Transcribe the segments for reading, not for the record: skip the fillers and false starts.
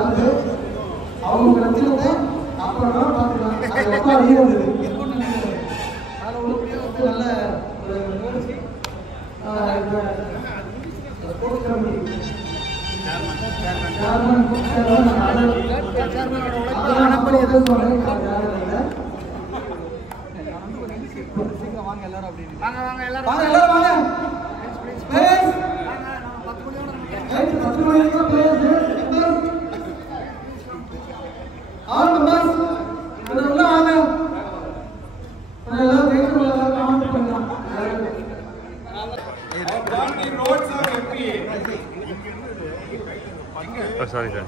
வந்து அவங்க பிரச்சனை அப்புறம் பார்த்துக்கலாம். அது ரொம்ப அதிகம் இருக்குன்னு நினைக்கிறேன். அதில் உள்ளபடியே வந்து நல்ல ஒரு முயற்சி sports committee sorry sir.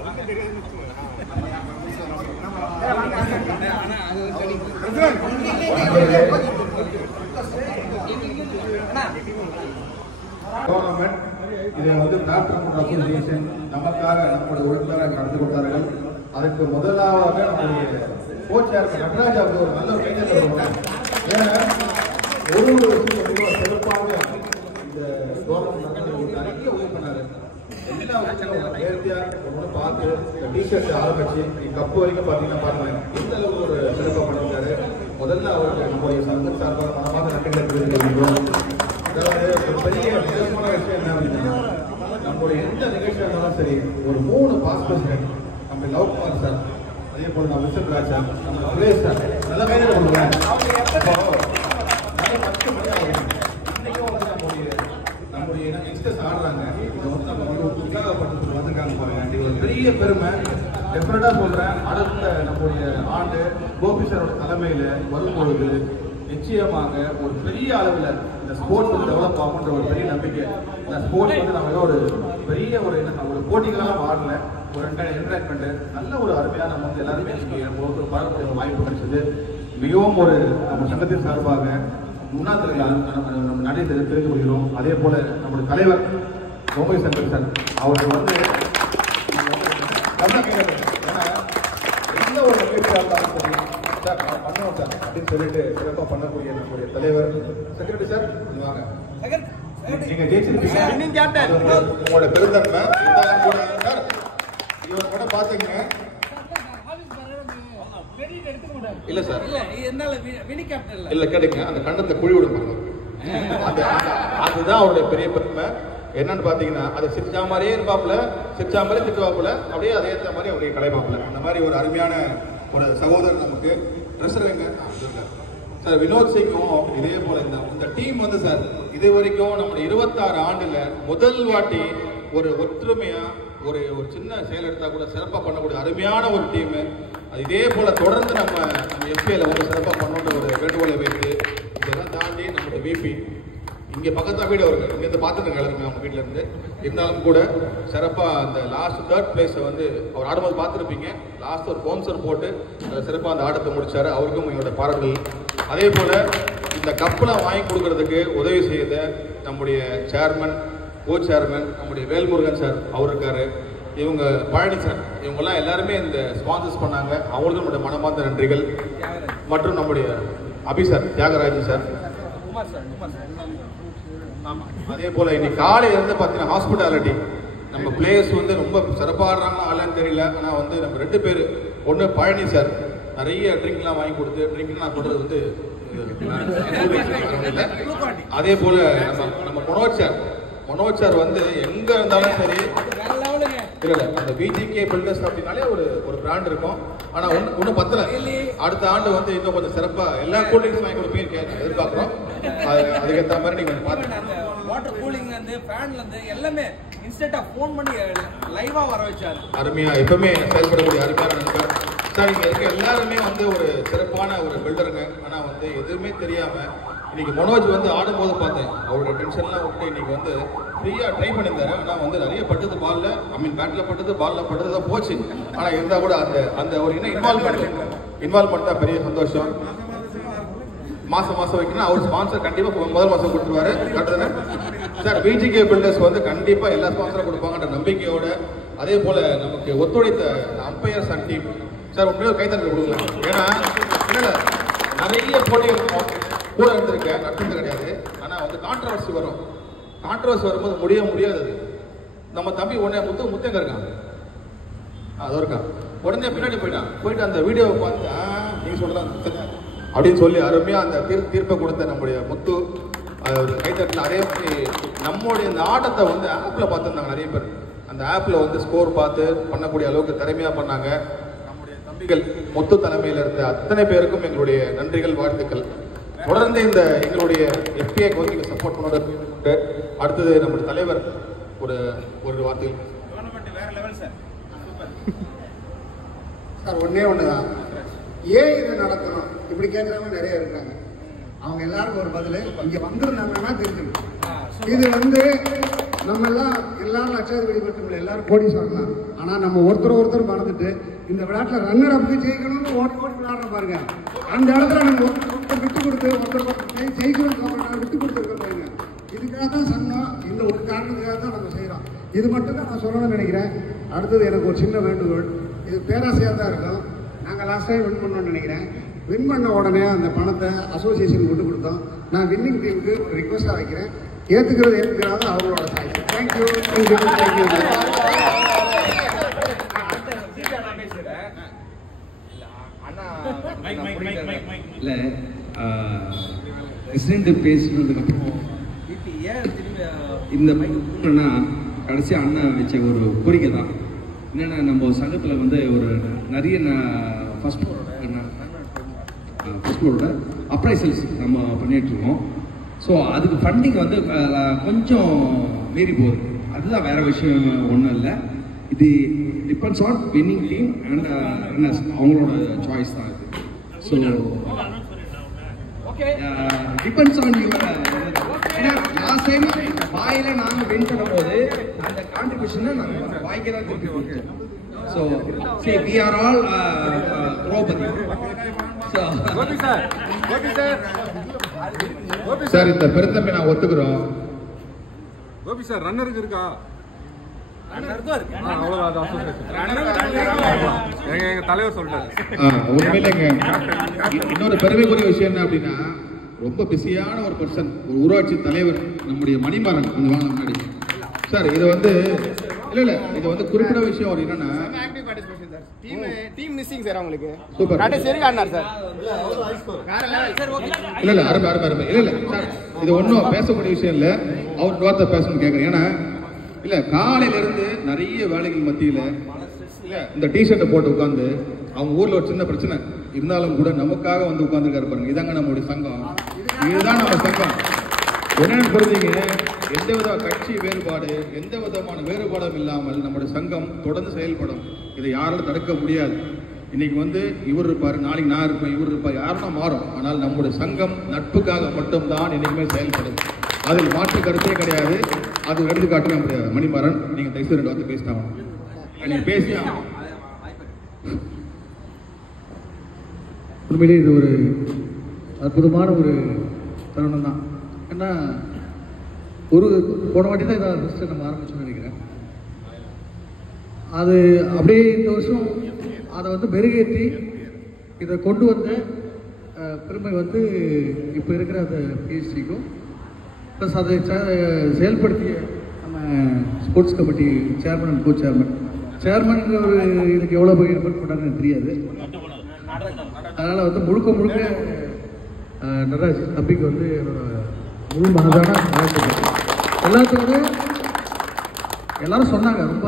Government இதை வந்து பிளாட்ஃபார்ம் அசோசியேஷன் நமக்காக நம்முடைய உறுப்பினராக நடந்து கொடுத்தார்கள். அதுக்கு முதலாவது நம்முடைய கோச்சார் நடராஜ் அவர் ஒரு நல்ல கைதல் கொடுக்கணும். ஏன்னா ஒரு விஷயம் சிறப்பாக இந்த கவர்மெண்ட் நிறைய உதவி பண்ணாரு. எல்லா விஷயங்களும் நேர்த்தியாக ஒன்று பார்த்து டிஷர்ட் ஆரம்பிச்சு கப்பு வரைக்கும் பார்த்தீங்கன்னா பாருங்க எந்த அளவுக்கு ஒரு சிறப்பாக பண்ணியிருக்காரு. முதல்ல அவருக்கு நம்முடைய சங்க சார்பாக மனமாக நன்றிகளை தெரிவிக்கிறோம். அதாவது ஒரு பெரிய விசேஷமான விஷயம் என்ன அப்படின்னா நம்மளுடைய எந்த நிகழ்ச்சியாக இருந்தாலும் சரி ஒரு 3 பாஸ் பிரசிடென்ட் நம்ம லவ்குமார் சார், அதே போல நம்ம விசல்ராஜ் சார், நம்ம சுரேஷ் சார் நல்ல வேலை கொடுக்குறேன். நம்முடைய யங்ஸ்டர்ஸ் ஆடுறாங்க. இதை வந்து நம்ம வந்து உற்சாகப்படுத்துறதுக்கு வந்திருக்காங்க பாருங்க. இது ஒரு பெரிய பெருமை. டெஃபினட்டா சொல்றேன். அடுத்த நம்முடைய ஆண்டு கோபி சாரோட தலைமையில வரும்பொழுது நிச்சயமாக ஒரு பெரிய அளவில் இந்த ஸ்போர்ட்ஸ் வந்து டெவலப் ஆகுன்ற ஒரு பெரிய நம்பிக்கை. இந்த ஸ்போர்ட்ஸ் வந்து நம்ம ஒரு பெரிய ஒரு போட்டிகளாக ஆடல, ஒரு என்டர்டைன்மெண்ட் நல்ல ஒரு அருமையான நம்ம வந்து எல்லாருமே பார்க்கக்கூடிய ஒரு வாய்ப்பு கிடைச்சது. மிகவும் ஒரு நம்ம சங்கத்தின் சார்பாக முன்னாள் நம்ம நடையை தெரிவித்துக் கொள்கிறோம். அதே போல நம்முடைய தலைவர் கோபி சங்கர் சார் அவருக்கு வந்து எந்த ஒரு நிகழ்ச்சியாக இருந்தாலும் சரி சார் பண்ணுவோம் சார் அப்படின்னு சொல்லிட்டு சிறப்பாக பண்ணக்கூடிய நம்முடைய தலைவர் செக்ரட்டரி சார் வாங்க. நீங்க ஜெயிச்சிருக்கீங்க, உங்களோட பெருந்தன்மை இருந்தாலும் கூட சார் இவர் கூட பாத்துக்கங்க. இல்ல சார் இல்ல கேட்டுங்க, அந்த கண்ணத்தை குழி விடுங்க. அதுதான் அவருடைய பெரிய பெருமை. என்னன்னு பாத்தீங்கன்னா அதை சிரிச்சா மாதிரியே இருப்பாப்புல, சிரிச்சா மாதிரி திட்டுவாப்புல, அப்படியே அதே மாதிரி அப்படியே கலைப்பாப்புல. அந்த மாதிரி ஒரு அருமையான ஒரு சகோதரர் நமக்கு ட்ரெஸ்ஸர் எங்க சார் வினோத் சிங்கும் இதே போல இந்த டீம் வந்து சார் இது வரைக்கும் நம்முடைய 26 ஆண்டுல முதல் வாட்டி ஒரு ஒற்றுமையா ஒரு சின்ன செயல் எடுத்தா கூட சிறப்பாக பண்ணக்கூடிய அருமையான ஒரு டீம். இதே போல தொடர்ந்து நம்ம எஃபிஐல வந்து சிறப்பாக பண்ணணுன்ற ஒரு வேண்டுகோளை வைத்து இதெல்லாம் தாண்டி நம்மளுடைய விபி இங்கே பக்கத்தான் வீடு அவருக்கு இங்கேருந்து பார்த்துட்டு எல்லாருமே அவங்க வீட்டில் இருந்து இருந்தாலும் கூட சிறப்பாக அந்த லாஸ்ட் 3rd பிளேஸை வந்து அவர் ஆடும்போது பார்த்துருப்பீங்க. லாஸ்ட் ஒரு ஸ்பான்சர் போட்டு சிறப்பாக அந்த ஆட்டத்தை முடிச்சாரு. அவருக்கும் எங்களோட பாராட்டுகள். அதே போல இந்த கப்பெல்லாம் வாங்கி கொடுக்கறதுக்கு உதவி செய்த நம்முடைய சேர்மன் கோச் சேர்மன் நம்முடைய வேல்முருகன் சார் அவர் இருக்காரு, இவங்க பழனி சார், இவங்கெல்லாம் எல்லாருமே இந்த ஸ்பான்சர்ஸ் பண்ணாங்க. அவங்களுக்கும் நம்முடைய மனமார்ந்த நன்றிகள். மற்றும் நம்முடைய அபி சார், தியாகராஜன் சார், அதே போல இன்னைக்கு காலையில இருந்து பார்த்தீங்கன்னா ஹாஸ்பிட்டாலிட்டி நம்ம பிளேயர்ஸ் வந்து ரொம்ப சிறப்பாக ஆடுறாங்களா ஆடலான்னு தெரியல. ஆனால் வந்து நம்ம 2 பேர், ஒன்று பழனி சார் நிறைய ட்ரிங்க்லாம் வாங்கி கொடுத்து, ட்ரிங்க்லாம் நான் சொல்றது வந்து அதே போல நம்ம மனோஜ் சார் வந்து எங்க இருந்தாலும் சரி இல்ல அந்த பிஜிகே பில்டர்ஸ் அப்படின்னாலே ஒரு பிராண்ட் இருக்கும். ஆனா ஒன்னும் பத்தல. அடுத்த ஆண்டு வந்து இன்னும் கொஞ்சம் சிறப்பா எல்லா கூல்ட்ரிங்க்ஸ் வாங்கி கொடுப்பீங்க எதிர்பார்க்கிறோம். அதுக்கேற்ற மாதிரி நீங்க பாருங்க. வாட்டர் கூலிங்ல இருந்து ஃபேன்ல இருந்து எல்லாமே இன்ஸ்டன்ட்டா ஃபோன் பண்ணி லைவா வர வச்சாரு. அருமையா எப்பவுமே செயல்படக்கூடிய அருமையான நண்பர் சார். இங்க இருக்க எல்லாருமே வந்து ஒரு சிறப்பான ஒரு பில்டருங்க. ஆனா வந்து எதுவுமே தெரியாம இன்னைக்கு மனோஜ் வந்து ஆடும்போது பார்த்தேன் அவரோட டென்ஷன்லாம் விட்டு இன்னைக்கு வந்து ஃப்ரீயா ட்ரை பண்ணியிருந்தாரு. ஆனா வந்து நிறைய பட்டது பால்ல, பேட்ல பட்டது பால்ல பட்டது தான் போச்சு. ஆனா இருந்தா கூட அந்த ஒரு இன்வால்வ்மெண்ட் தான் பெரிய சந்தோஷம். மாசம் வைக்கணும். அவர் ஸ்பான்சர் கண்டிப்பா முதல் மாசம் கொடுத்துருவாரு. சார் பிஜிகே பில்டர்ஸ் வந்து கண்டிப்பா எல்லா ஸ்பான்சரும் கொடுப்பாங்கன்ற நம்பிக்கையோட அதே போல நமக்கு ஒத்துழைத்த அம்பையர்ஸ் அண்ட் டீம் சார் உண்மையாக கைத்தறி கொடுக்கலாம். ஏன்னா நிறைய போட்டிகள் கூட இருந்திருக்கேன், நடத்துறது கிடையாது. ஆனா வந்து கான்ட்ரவர்சி வரும்போது முடியாது. நம்ம தம்பி உடனே முத்தங்க இருக்காங்க. அது இருக்கான். உடனே பின்னாடி போயிட்டு அந்த வீடியோவை பார்த்து நீங்கள் சொல்லலாம் அப்படின்னு சொல்லி அருமையாக அந்த தீர்ப்பை கொடுத்த நம்முடைய முத்து கைத்தட்டில். அதே மாதிரி நம்மளுடைய இந்த ஆட்டத்தை வந்து ஆப்பில் பார்த்துருந்தாங்க நிறைய பேர். அந்த ஆப்பில் வந்து ஸ்கோர் பார்த்து பண்ணக்கூடிய அளவுக்கு திறமையாக பண்ணாங்க. நம்முடைய தம்பிகள் முத்து தலைமையில் இருந்த அத்தனை பேருக்கும் எங்களுடைய நன்றிகள், வாழ்த்துக்கள். தொடர்ந்து இந்த எங்களுடைய FPIக்கு வந்து நீங்கள் சப்போர்ட் பண்ணுறது. அடுத்தது நம்முடைய தலைவர் ஒரு வார்த்தை. வேற லெவல் சார். சார் ஒன்றே ஒன்று தான், ஏன் இதை நடத்தணும் இப்படி கேட்குறவங்க நிறைய இருக்காங்க. அவங்க எல்லாருக்கும் ஒரு பதில் இங்கே வந்துருந்தாங்கன்னா தெரிஞ்சுக்கணும். இது வந்து நம்ம எல்லாரும் லட்சாதிபதி மட்டும் எல்லாரும் கோடி சொல்லலாம். ஆனால் நம்ம ஒருத்தர் மறந்துட்டு இந்த விளையாட்டில் ரன்னர் அப்படி ஜெயிக்கணும்னு ஓடி விளையாடுற பாருங்க. அந்த இடத்துல நம்ம ஒருத்தர் விட்டு கொடுத்து ஒருத்தர் ஜெயிக்கணும் விட்டு கொடுத்துருக்க பாருங்க. இதுக்காக தான் சங்கம், இந்த ஒரு காரணத்துக்காக தான் நம்ம செய்கிறோம். இது மட்டும் தான் நான் சொல்லணும்னு நினைக்கிறேன். அடுத்தது எனக்கு ஒரு சின்ன வேண்டுகோள், இது பேராசையாக தான் இருக்கும். நாங்கள் லாஸ்ட் டைம் வின் பண்ணோம்னு நினைக்கிறேன். வின் பண்ண உடனே அந்த பணத்தை அசோசியேஷன் விட்டு கொடுத்தோம். நான் வின்னிங் டீமுக்கு ஒரு ரிக்வஸ்ட்டாக வைக்கிறேன், ஏற்றுக்கிறது அவங்களோட சாய்ஸ். தேங்க்யூ. இல்லை பிரசிடென்ட் பேசுனதுக்கப்புறம் இந்த மைக்குன்னா கடைசி அண்ணன் வச்ச ஒரு கோரிக்கை தான். என்னென்னா நம்ம சங்கத்தில் வந்து ஒரு நிறைய ஃபர்ஸ்ட் ஃப்ளோரோட அப்ரைசல்ஸ் நம்ம பண்ணிகிட்ருக்கோம். ஸோ அதுக்கு ஃபண்டிங் வந்து கொஞ்சம் மீறி போகுது. அதுதான் வேறு விஷயம் ஒன்றும் இல்லை. இது depends on winning team and runners, அவங்களோட சாய்ஸ் தான் இது. So depends on your. ஏன்னா லாஸ்ட் டைம் வாயில நாங்கள் வின் பண்ணும்போது அந்த கான்ட்ரிபியூஷனை நாங்கள் வாய்க்க தான் திருப்பி. ஸோ சரி, we are all Draupadi. Sir இந்த பெருந்தன்மை நான் ஒத்துக்கிறோம். கோபி சார் ரன்னருக்கு இருக்கா? எங்க தலைவர் சொல்றாரு. உண்மையிலேங்க இன்னொரு பெருமைக்குரிய விஷயம் என்ன அப்படின்னா, ரொம்ப பிஸியான ஒரு பர்சன், ஒரு ஊராட்சி தலைவர் நம்முடைய மணிமாறன் கொஞ்சம் வாங்க முன்னாடி. சார் இது வந்து இல்ல இது வந்து குறிப்பிட்ட விஷயம் ஒரு என்னன்னா டீம் மிஸ்ஸிங் சார். அவங்களுக்கு சூப்பர் சரி ஆனார் சார். இல்ல அருமை இல்ல சார், இது ஒன்றும் பேசக்கூடிய விஷயம் இல்லை. அவர் வார்த்தை பேசணும்னு கேட்குறேன். ஏன்னா இல்ல காலையில இருந்து நிறைய வேலைகள் மத்தியில இந்த டிஷர்ட்டை போட்டு உட்காந்து அவங்க ஊர்ல ஒரு சின்ன பிரச்சனை இருந்தாலும் கூட நமக்காக வந்து உட்காந்துருக்காரு பாருங்க. இதாங்க நம்மளுடைய சங்கம், இதுதான் நம்ம சங்கம். என்னன்னு புரிஞ்சுங்க, எந்தவித கட்சி வேறுபாடு, எந்த விதமான வேறுபாடும் இல்லாமல் நம்முடைய சங்கம் தொடர்ந்து செயல்படும். இதை யாராலும் தடுக்க முடியாது. இன்னைக்கு வந்து இவர் இருப்பார், நாளைக்கு நான் இருப்பேன், இவர் இருப்பார், யாருன்னா மாறும். ஆனால் நம்முடைய சங்கம் நட்புக்காக மட்டும்தான் என்னைக்குமே செயல்படும். அதில் மாற்று கருத்தே கிடையாது. அது எடுத்துக்காட்டவே முடியாது. மணிமாறன், நீங்க தயவுசெய்து 2 வார்த்தை பேசிட்டாங்க. நீங்க பேசியா உண்மையிலே இது ஒரு அற்புதமான ஒரு தருணம் தான். ஏன்னா போன வாட்டி தான் இதை ஃபஸ்ட்டு நம்ம ஆரம்பிச்சோம்னு நினைக்கிறேன். அது அப்படியே இந்த வருஷம் அதை வந்து மெருகேற்றி இதை கொண்டு வந்த பெருமை வந்து இப்போ இருக்கிற அந்த பிஎஸ்சிக்கும் ப்ளஸ் அதை செயல்படுத்திய நம்ம sports committee chairman and go chairman ஒரு இதுக்கு எவ்வளோ போய் எஃபர்ட் பண்ணாங்கன்னு எனக்கு தெரியாது. அதனால் வந்து முழுக்க நடராஜ் தம்பிக்கு வந்து என்னோட முழு மனதான எல்லாத்தோட எல்லாரும் சொன்னாங்க. ரொம்ப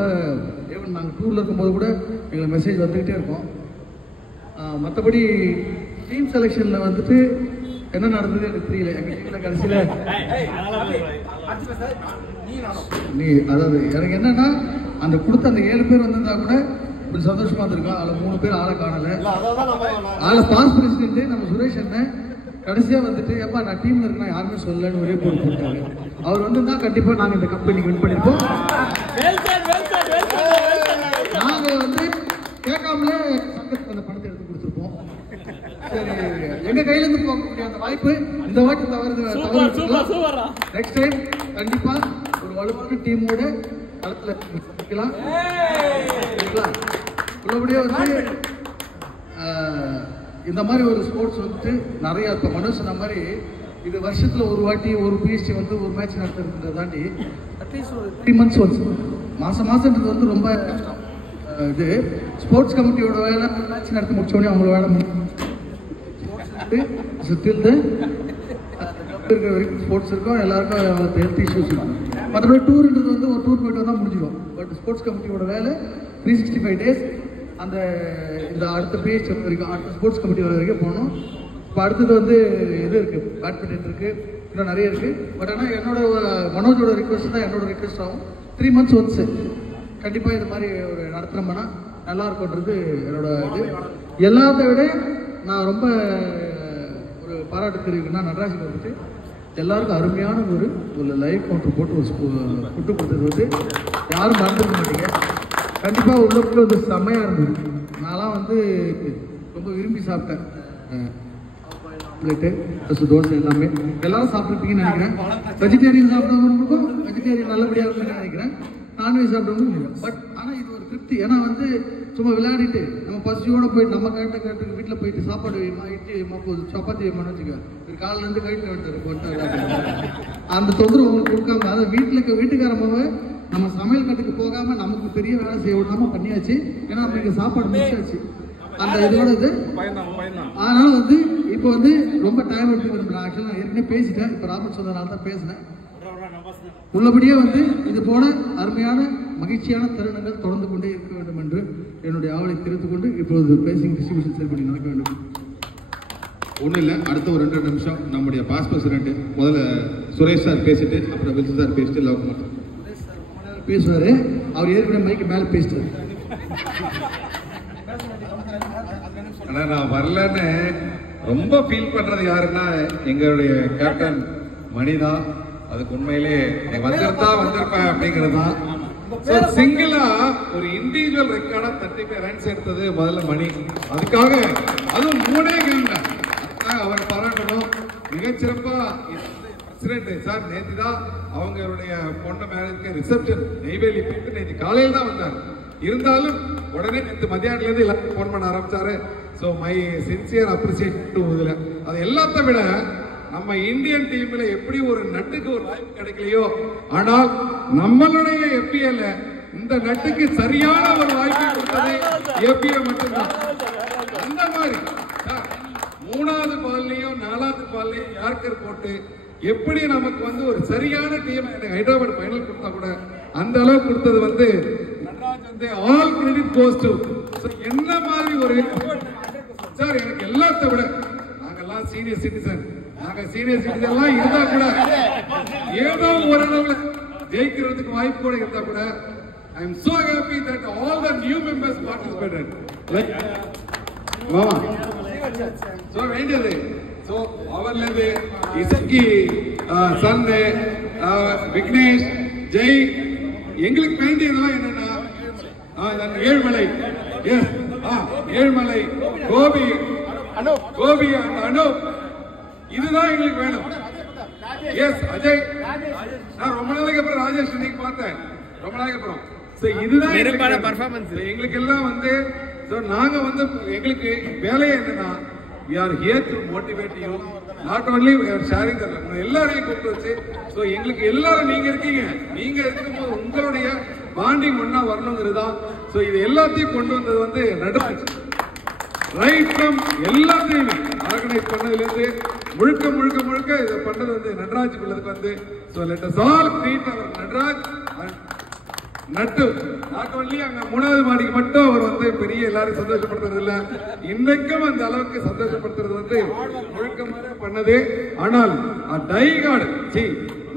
ஈவன் நாங்கள் டூரில் இருக்கும்போது கூட எங்களுக்கு மெசேஜ் வந்துக்கிட்டே இருக்கோம். மற்றபடி டீம் செலெக்ஷனில் வந்துட்டு என்ன நடந்தது எனக்கு தெரியல. எங்கள் டீமில் கடைசியில் அதாவது எனக்கு என்னன்னா அந்த கொடுத்த அந்த 7 பேர் வந்திருந்தா கூட கொஞ்சம் சந்தோஷமா இருந்திருக்கோம். அதில் 3 பேர் ஆளை காணலை. அதில் பாஸ் பிரசிடென்ட் நம்ம சுரேஷ் அண்ணன் கடைசியாக வந்துட்டு எப்பா நான் டீமில் இருக்கேன் யாருமே சொல்லலன்னு ஒரே போட்டு போட்டாங்க. அவர் வந்துருந்தா கண்டிப்பாக நாங்கள் இந்த கம்பெனிக்கு வின் பண்ணியிருப்போம். நாங்கள் வந்து கேட்காமலே சங்கத்துக்கு அந்த பணத்தை எடுத்து கொடுத்துருப்போம். சரி, எங்கள் கையிலேருந்து போகக்கூடிய அந்த வாய்ப்பு இந்த வாட்டி தவறு. நெக்ஸ்ட் டைம் கண்டிப்பாக ஒரு வலுவான டீமோட களத்தில் வைக்கலாம். உள்ளபடியே வந்து இந்த மாதிரி ஒரு ஸ்போர்ட்ஸ் வந்துட்டு நிறையா இப்போ மனு சொன்ன மாதிரி இது வருஷத்தில் ஒரு வாட்டி ஒரு பிஎஸ்டி வந்து ஒரு மேட்ச் நடத்துறதுன்றதை தாண்டி அட்லீஸ்ட் ஒரு 3 months ஒன்ஸ் மாதம்ன்றது வந்து ரொம்ப இது ஸ்போர்ட்ஸ் கமிட்டியோட வேலை மேட்ச் நடத்தி முடிச்சோடனே அவங்களோட வேலை சுற்றில் இருக்கிற வரைக்கும் ஸ்போர்ட்ஸ் இருக்கும், எல்லாருக்கும் ஹெல்த் இஷ்யூஸ் இருக்கும். மற்றபடி டூர்ன்றது வந்து ஒரு டூர் போய்ட்டு வந்தால் முடிஞ்சிடும். பட் ஸ்போர்ட்ஸ் கமிட்டியோட வேலை 365 days அந்த இந்த அடுத்த பேஜ் வரைக்கும், அடுத்த ஸ்போர்ட்ஸ் கமிட்டி வரைக்கும் போகணும். இப்போ அடுத்தது வந்து இது இருக்குது, பேட்மிண்டன் இருக்குது, இன்னும் நிறைய இருக்குது. பட் ஆனால் என்னோட மனோஜோட ரிக்வஸ்ட் தான் என்னோட ரிக்வஸ்ட் ஆகும். 3 months ஒன்ஸு கண்டிப்பாக இது மாதிரி ஒரு நடத்துனோம்னா நல்லா இருக்கும்ன்றது என்னோட இது. எல்லாத்த விட நான் ரொம்ப ஒரு பாராட்டு தெரிவிக்கணும்னா நடராஜன் வந்துட்டு எல்லாருக்கும் அருமையான ஒரு லைவ் கவுண்டர் போட்டு ஒரு ஃபுட்டு கொடுத்தது வந்து யாரும் மறந்துக்க மாட்டீங்க. கண்டிப்பாக உள்ளுக்குள்ள வந்து செம்மையாக இருந்தது. நான்லாம் வந்து ரொம்ப விரும்பி சாப்பிட்டேன். பிளேட்டு ப்ளஸ் தோசை எல்லாமே எல்லாரும் சாப்பிட்ருப்பீங்கன்னு நினைக்கிறேன். வெஜிடேரியன் சாப்பிட்றவங்களுக்கும் வெஜிடேரியன் நல்லபடியாக இருக்குன்னு நினைக்கிறேன். நான்வெஜ் சாப்பிட்றவங்களுக்கும். பட் ஆனால் இது ஒரு திருப்தி. ஏன்னா வந்து சும்மா விளையாடிட்டு நம்ம பசியோடு போயிட்டு நம்ம கேட்டு வீட்டில் போயிட்டு சாப்பாடு வேணுமா, இட்லி வேணுமா, சப்பாத்தி வேணுமான்னு வச்சுக்க, ஒரு காலிலேருந்து கைட்டு வந்துட்டு அந்த தொந்தரவு உங்களுக்கு கொடுக்காம, அதை வீட்டுக்காரமாவை நம்ம சமையல் கட்டுக்கு போகாமல் நமக்கு பெரிய வேலை செய்ய விடாமல் பண்ணியாச்சு. ஏன்னா நம்ம இங்கே சாப்பாடு முடிச்சாச்சு அந்த இதோட இது. அதனால வந்து இப்போ வந்து ரொம்ப டைம் எடுத்து விரும்புகிறேன். ஆக்சுவலாக நான் ஏற்கனவே பேசிட்டேன். இப்போ ராபர்ட் சொன்னதுனால தான் பேசினேன். உள்ளபடியே வந்து இது போல அருமையான மகிழ்ச்சியான தருணங்கள் தொடர்ந்து கொண்டே இருக்க வேண்டும் என்று என்னுடைய ஆவலை தெரிவித்துக் கொண்டு இப்பொழுது பேசிங் டிஸ்ட்ரிபியூஷன் செரிமனி நடக்க வேண்டும். ஒன்றும் இல்லை, அடுத்த ஒரு 2 நிமிஷம் நம்முடைய பாஸ் பிரசிடென்ட் முதல்ல சுரேஷ் சார் பேசிட்டு அப்புறம் வில்சன் சார் பேசிட்டு லவ்குமார் பேசுவார். அவர் ஏற்கனவே மைக்கு மேலே பேசிட்டார். ஆனால் நான் வரலன்னு ரொம்ப ஃபீல் பண்ணுறது யாருன்னா எங்களுடைய கேப்டன் மணி தான். அதுக்கு உண்மையிலே வந்திருப்பேன் அப்படிங்கிறது தான். சிங்கிளா ஒரு இண்டிவிஜுவல் ரெக்கார்டா 35 ரன்ஸ் எடுத்தது முதல்ல மணி. அதுக்காக அதுவும் 3 கேம் தான். அதுக்காக அவர் பாராட்டணும். மிகச்சிறப்பா பிரசிடென்ட் சார் நேற்று தான் அவங்களுடைய பொண்ணு மேரேஜ்க்கு ரிசப்ஷன் நெய்வேலி போயிட்டு நேற்று காலையில் தான் வந்தார். இருந்தாலும் உடனே நேற்று மத்தியானத்துல இருந்து எல்லாரும் ஃபோன் பண்ண ஆரம்பிச்சாரு. ஸோ மை சின்சியர் அப்ரிசியேட் இதுல. அது எல்லாத்த விட நம்ம இந்தியன் டீம்ல எப்படி ஒரு நட்டுக்கு ஒரு வாய்ப்பு கிடைக்கலையோ, ஆனால் நம்மளுடைய FPL இந்த நட்டுக்கு சரியான ஒரு வாய்ப்பு கொடுத்தது FPL மட்டும்தான். அந்த மாதிரி 3வது பால்லையும் 4வது பால்லையும் யார்கர் போட்டு எப்படி நமக்கு வந்து ஒரு சரியான டீம் ஹைதராபாத் ஃபைனல் கொடுத்தா கூட அந்த அளவு கொடுத்தது வந்து நடராஜ் வந்து ஆல் கிரெடிட் கோஸ் டு. என்ன மாதிரி ஒரு சார் எனக்கு எல்லாத்த விட நாங்கெல்லாம் சீனியர் சிட்டிசன் எல்லாம் இருந்தா கூட ஏதோ ஓரளவுல ஜெயிக்கிறதுக்கு வாய்ப்பு கூட இருந்தா கூட I am so happy that all the new members participated. Like so வேண்டியது so அவர்லேருந்து இசக்கி சந்தே விக்னேஷ் ஜெய் எங்களுக்கு வேண்டியதெல்லாம் என்னன்னா ஏழ்மலை ஏழ்மலை கோபி அனூப் இதுதான் எங்களுக்கு வேணும். எஸ் அஜய், நான் ரொம்ப நாளைக்கு அப்புறம் ராஜேஷ் இன்னைக்கு பார்த்தேன். ரொம்ப நாளைக்கு அப்புறம் இதுதான் எங்களுக்கு எல்லாம் வந்து நாங்க வந்து எங்களுக்கு வேலையே என்னன்னா we are here to motivate you, not only we are sharing the எல்லாரையும் கூப்பிட்டு வச்சு எங்களுக்கு எல்லாரும் நீங்க இருக்கீங்க. நீங்க இருக்கும்போது உங்களுடைய பாண்டிங் ஒன்னா வரணுங்கிறதா. இது எல்லாத்தையும் கொண்டு வந்தது வந்து நடராஜ். ரைட் ஃப்ரம் எல்லாத்தையுமே ஆர்கனைஸ் பண்ணதுலேருந்து முழுக்க இதை பண்ணது வந்து நடராஜ் உள்ளதுக்கு வந்து let us all greet our Nataraj நட்டு. நாட் ஒன்லி அங்க 3வது மாடிக்கு மட்டும் அவர் வந்து பெரிய எல்லாரும் சந்தோஷப்படுத்துறது இல்ல, இன்னைக்கும் அந்த அளவுக்கு சந்தோஷப்படுத்துறது வந்து முழுக்கமாக பண்ணது. ஆனால் டைகார்டு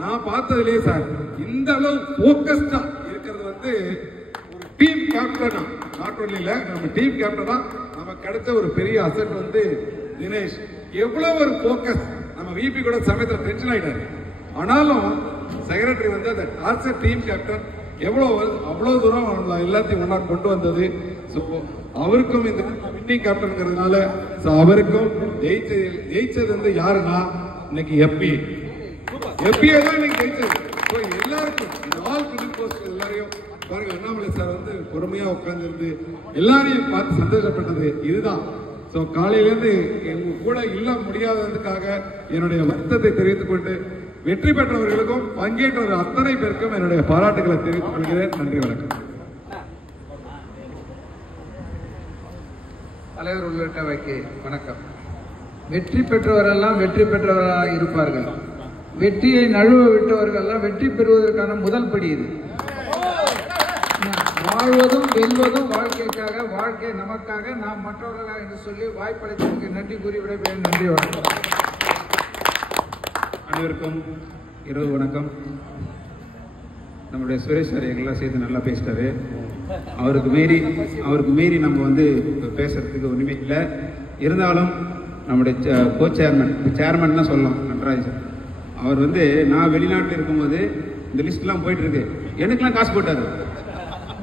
நான் பார்த்ததுலேயே சார் இந்த அளவு போக்கஸ்டா இருக்கிறது வந்து ஒரு டீம் கேப்டனா, நாட் ஒன்லி இல்ல நம்ம டீம் கேப்டனா நமக்கு கிடைச்ச ஒரு பெரிய அசெட் வந்து தினேஷ். எவ்வளவு ஒரு போக்கஸ். நம்ம விபி கூட சமயத்தில் டென்ஷன் ஆயிட்டாரு. ஆனாலும் செக்ரட்டரி வந்து அந்த டார்ச்சர் டீம் கேப்டன் அவ்வளவு தூரம் எல்லாத்தையும் ஒன்னா கொண்டு வந்தது. அவருக்கும் இந்த வின்னிங் கேப்டன்ங்கிறதுனால அவருக்கும் ஜெயிச்சது வந்து யாருன்னா இன்னைக்கு FPA தான் இன்னைக்கு ஜெயிச்சது. எல்லாருக்கும் ஆல் கிரெடிட் கோஸ் எல்லாரையும் பாருங்க. அண்ணாமலை சார் வந்து பொறுமையா உட்கார்ந்து இருந்து எல்லாரையும் பார்த்து சந்தோஷப்பட்டது இதுதான். காலையிலேருந்து எங்க கூட இல்ல முடியாததுக்காக என்னுடைய வருத்தத்தை தெரிவித்துக் கொண்டு வெற்றி பெற்றவர்களுக்கும் பங்கேற்றவர் அத்தனை பேருக்கும் என்னுடைய பாராட்டுகளை தெரிவித்துக் கொள்கிறேன். நன்றி, வணக்கம். தலைவர் உள்ளிட்டவைக்கு வணக்கம். வெற்றி பெற்றவரெல்லாம் வெற்றி பெற்றவர்களாக இருப்பார்கள். வெற்றியை நழுவ விட்டவர்கள்லாம் வெற்றி பெறுவதற்கான முதல் படி இது. வாழ்வதும் வெல்வதும் வாழ்க்கைக்காக, வாழ்க்கை நமக்காக, நாம் மற்றவர்களாக என்று சொல்லி வாய்ப்பளித்ததற்கு நன்றி கூறி விடைபெறுகிறேன். நன்றி, வணக்கம். அனைவருக்கும் இரவு வணக்கம். நம்முடைய சுரேஷ் சார் எங்கெல்லாம் சேர்த்து நல்லா பேசிட்டாரு. அவருக்கு மீறி நம்ம வந்து பேசுறதுக்கு ஒன்றுமே இல்லை. இருந்தாலும் நம்முடைய கோ சேர்மன் தான் சொல்லலாம், நடராஜ் சார். அவர் வந்து நான் வெளிநாட்டில் இருக்கும்போது இந்த லிஸ்ட்லாம் போயிட்டு இருக்கு. எனக்குலாம் காசு போட்டார்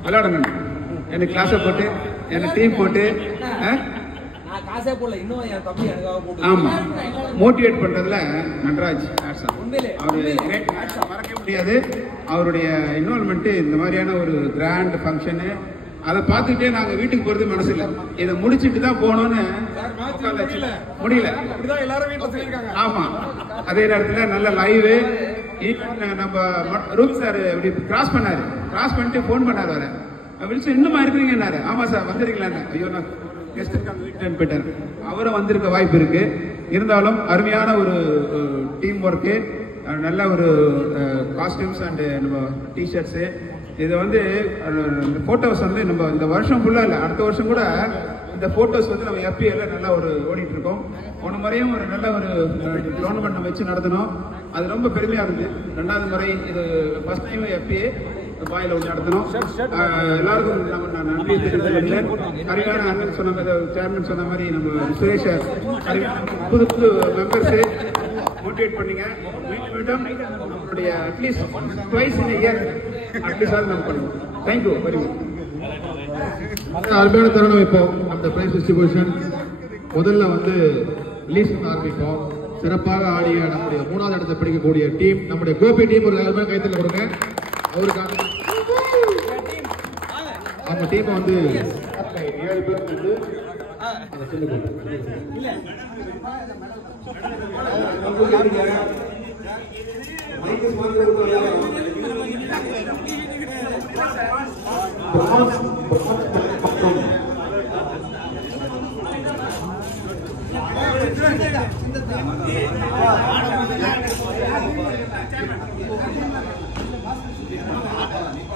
விளையாடணும். எனக்கு கிளாஸை போட்டு எனக்கு டீம் போட்டு ஆமாம் மோட்டிவேட் பண்ணுறதுல நடராஜ் அவர் மறக்க முடியாது. அவருடைய இன்வால்மெண்ட்டு இந்த மாதிரியான ஒரு கிராண்ட் ஃபங்க்ஷனு அதை பார்த்துக்கிட்டே நாங்கள் வீட்டுக்கு போகிறது மனசு இல்லை. இதை முடிச்சுட்டு தான் போகணும்னு முடியல. ஆமாம், அதே நேரத்தில் நல்ல லைவு. நம்ம ரூப் சார் இப்படி கிராஸ் பண்ணார். கிராஸ் பண்ணிட்டு ஃபோன் பண்ணார். வர வில்சன் இன்னுமா இருக்கிறீங்கன்னாரு. ஆமாம் சார் வந்துடுறீங்களான்னு. ஐயோ நான் கெஸ்ட் இருக்காங்க வீட்டுன்னு போயிட்டார். அவரும் வந்திருக்க வாய்ப்பு இருக்கு. இருந்தாலும் அருமையான ஒரு டீம் ஒர்க்கு, நல்ல ஒரு காஸ்டியூம்ஸ் அண்டு நம்ம டிஷர்ட்ஸு. இதை வந்து இந்த ஃபோட்டோஸ் வந்து நம்ம இந்த வருஷம் ஃபுல்லாக இல்லை, அடுத்த வருஷம் கூட இந்த ஃபோட்டோஸ் வந்து நம்ம எஃபிஎல்ல நல்லா ஒரு ஓடிட்டு இருக்கோம். போன முறையும் ஒரு நல்ல ஒரு டோர்னமெண்ட் நம்ம வச்சு நடத்தினோம். அது ரொம்ப பெருமையாக இருந்துச்சு. ரெண்டாவது முறை இது ஃபர்ஸ்ட் டைம் எஃபிஏ பாயில் ஒன்று நடத்தணும். எல்லாருக்கும் நம்ம நன்றி தெரிவித்துக்கிறேன். அருமையான அண்ணன் சொன்ன சேர்மன் சொன்ன மாதிரி நம்ம சுரேஷ் புது புது மெம்பர்ஸு மோட்டிவேட் பண்ணீங்க. மீண்டும் நம்மளுடைய at least twice in year at least நம்ம பண்ணுவோம். Thank you very much. அருமையான தருணம். இப்போ அந்த பிரைஸ் டிஸ்ட்ரிபியூஷன் முதல்ல வந்து ரிலீஸ் ஆரம்பிப்போம். சிறப்பாக ஆடிய நம்முடைய 3வது இடத்தை பிடிக்கக்கூடிய டீம் நம்முடைய கோபி டீம் ஒரு அருமையான கைத்தல கொடுங்க. அவருக்காக அவங்க டீமை வந்து 7 பேர் வந்து அதை சொல்லி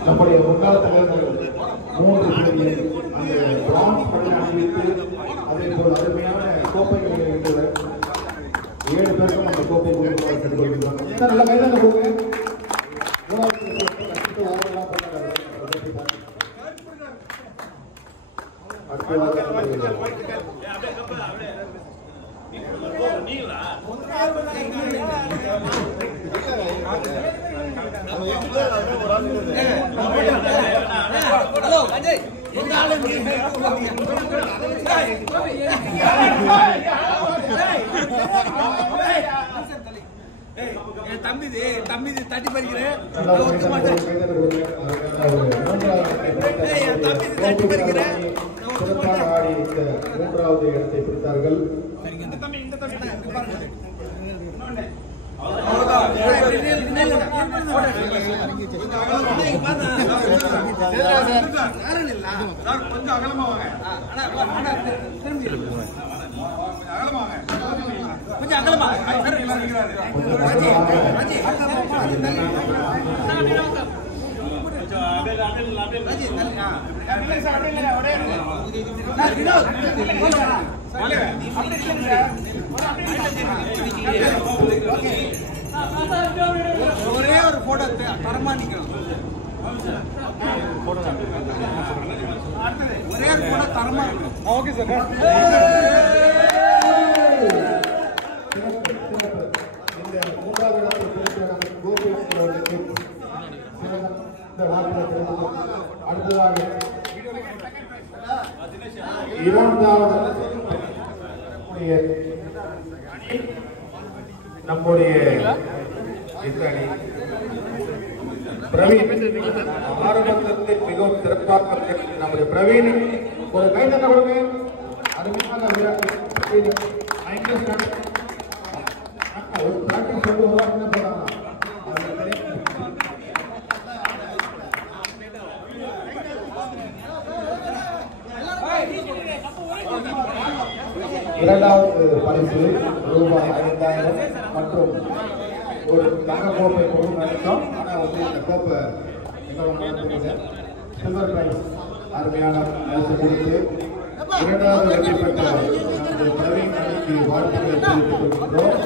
நம்முடைய முன்னாள் தலைவர்கள் 3 பேர் அந்த பிரான்ஸ் பள்ளி அணிவித்து அதே போல் அருமையான கோப்பைகளை வென்றவர் 7 பேருக்கும் அந்த கோப்பை கொடுக்கிறார். நல்ல கைதான போங்க. ஹலோ அஜய், தம்பி தட்டி பறிக்கிறேன். மூன்றாவது இடத்தை பிடித்தார்கள். கொஞ்சம் அகலமா வாங்க. கொஞ்சம் அகலமா ஒரே ஒரு போட்டோ தரமா நிக்கணும். ஒரே ஒரு போட்டோ தரமா இருக்கணும். Okay sir. அடுத்ததாக 2வது நம்முடைய பிரவீன் ஆரம்பத்தில் மிகவும் சிறப்பாக நம்முடைய பிரவீன் ஒரு கைதட்ட கொடுங்க. அருமையாக ஒரு பிராக்டிஸ் சொல்லுவாங்க. என்ன போறாங்க எல்லாரும் இரண்டாவது பரிசு ரூபாய் 5000 மற்றும் ஒரு தங்க கோப்பை கொடுக்கும் நினைச்சோம். ஆனால் வந்து இந்த கோப்பை எங்களோட தெரியல. சில்வர் பிரைஸ் அருமையான பரிசு கொடுத்து இரண்டாவது வெற்றி பெற்ற பிரவீன் அணிக்கு வாழ்த்துக்களை தெரிவித்துக் கொள்கின்றோம்.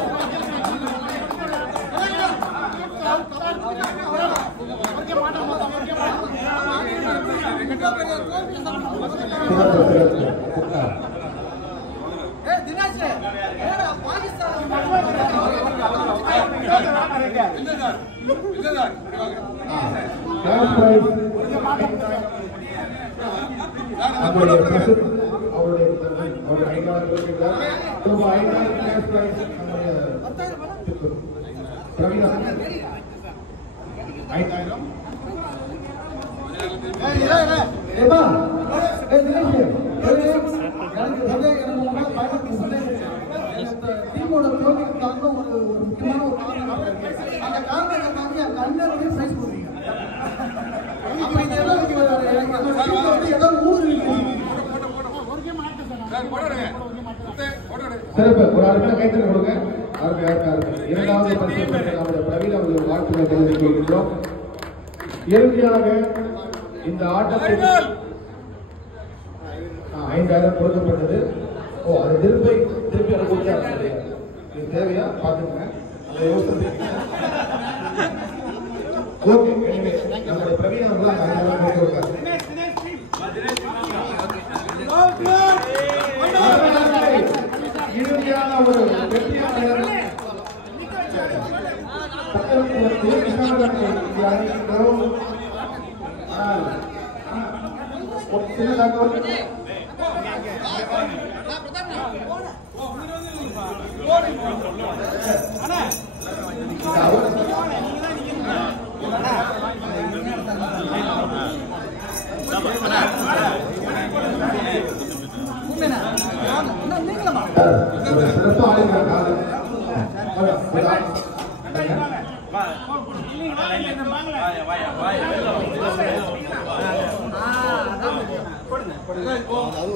இரண்டாவது பரிசு பெற்ற நம்முடைய பிரவீன் அவர்கள் வாழ்த்துக்களை தெரிவித்துக் கொள்கின்றோம். இறுதியாக இந்த ஆட்டத்தில் 5000 கொடுக்கப்பட்டது. அது திருப்பி அதை கொடுத்தாரு. இது தேவையா பார்த்துங்க. அதை யோசிச்சு ஓகே. நம்முடைய பிரவீன் அவர்கள் 5000 கொடுத்தாரு. இறுதியான ஒரு வெற்றியாளர்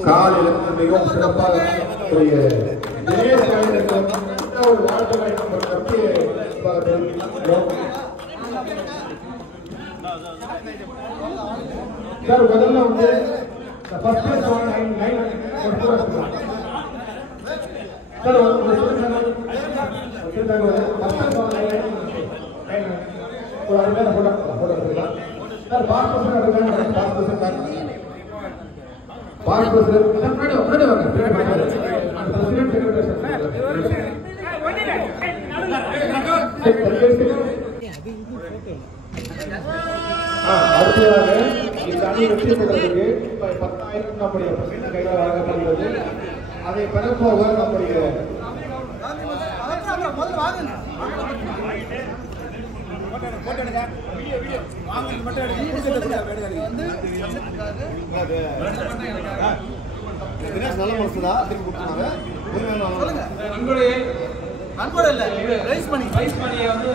காலையில் மிகவும் சிறப்பாக ஒரு வாழ்த்துக்களை சார் முதல்ல வந்து அடுத்ததாக இந்த அணி வெற்றி பெறுவதற்கு 10,000 நம்முடைய கையில் வழங்கப்படுகிறது. அதை பெறப்போவர் நம்முடைய நல்ல மனசுதா அன்போடு இல்ல ரைஸ் பண்ணியை வந்து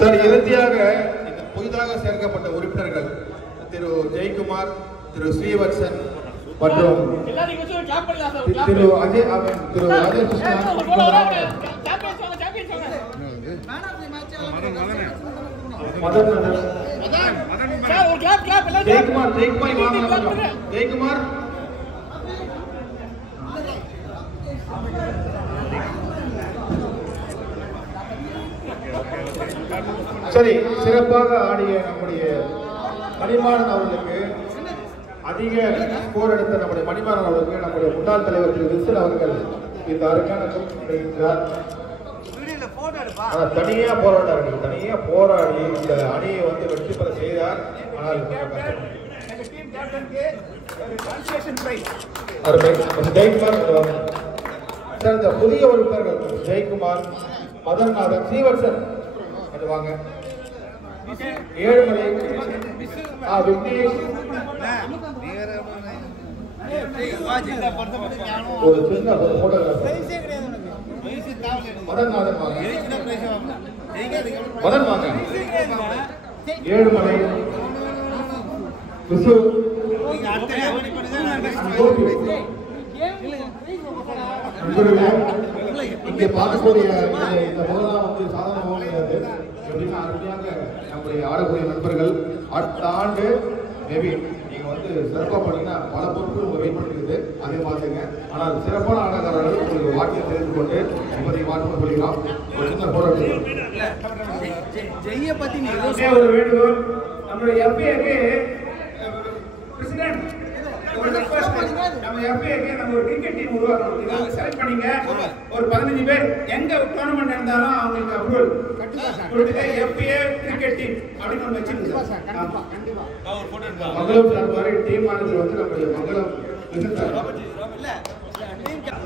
சார் இறுதியாக புதிதாக சேர்க்கப்பட்ட உறுப்பினர்கள் திரு ஜெயக்குமார், திரு ஸ்ரீவத்சன் மற்றும் திரு அஜய் ஜெயக்குமார் சரி, சிறப்பாக ஆடிய நம்முடைய மணிமாறன் அவர்களுக்கு அதிக ஸ்கோர் எடுத்த நம்முடைய மணிமாறன் அவர்களுக்கு நம்முடைய முன்னாள் தலைவர் திரு வில்சன் அவர்கள் இந்த அருமையான தனியா போராடி இந்த அணியை வந்து வெற்றி பெற செய்தார். ஆனால் சார் இந்த புதிய உறுப்பினர்கள் ஜெயக்குமார், மதன்நாதன், ஸ்ரீவத்சன் வாங்க, ஏழுமலை, விக்னேஷ், ஒரு சின்ன போட்டோகிராஃபர் மதன் வாங்க, மதன் வாங்க, ஏழுமலை, விசு, இங்கே பார்க்கக்கூடிய இந்த முதலாம் வந்து சாதாரணமாக கிடையாது. எப்படின்னா அருமையாக நம்முடைய ஆடக்கூடிய நண்பர்கள் அடுத்த ஆண்டு மேபி நீங்க வந்து சிறப்பாக பண்ணீங்கன்னா பல பொருட்கள் உங்க வெயிட் பண்ணிருக்குது, அதே பார்த்துங்க. ஆனால் சிறப்பான ஆடக்காரர்கள் உங்களுக்கு வாக்கியம் தெரிந்து கொண்டு இப்போதைக்கு மாற்றம் சொல்லிக்கலாம். ஒரு சின்ன போராட்டம் ஒரு வேண்டுகோள், நம்மளுடைய எஃப்ஏக்கு பிரசிடென்ட் நம்ம எஃப்ஏக்கு நம்ம ஒரு கிரிக்கெட் டீம் உருவாக்கணும். இதை செலக்ட் பண்ணீங்க. ஒரு 15 பேர் எங்க டோர்னமெண்ட் நடந்தாலும் அவங்களுக்கு அப்ரூவல் கொடுத்துட்டு எஃப்ஏ கிரிக்கெட் டீம் அப்படின்னு ஒன்று வச்சிருக்கோம். மங்களம் சார் மாதிரி டீம் ஆனது வந்து நம்மளுடைய மங்களம்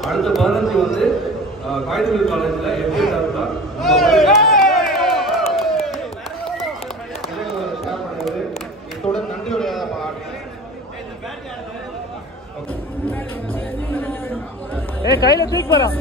அடுத்த 15 வந்து காய்தமிழ் காலேஜில் எஃப்ஏ சார்பா இத்துடன் நன்றியுடைய கையில தூக்கி போறோம்.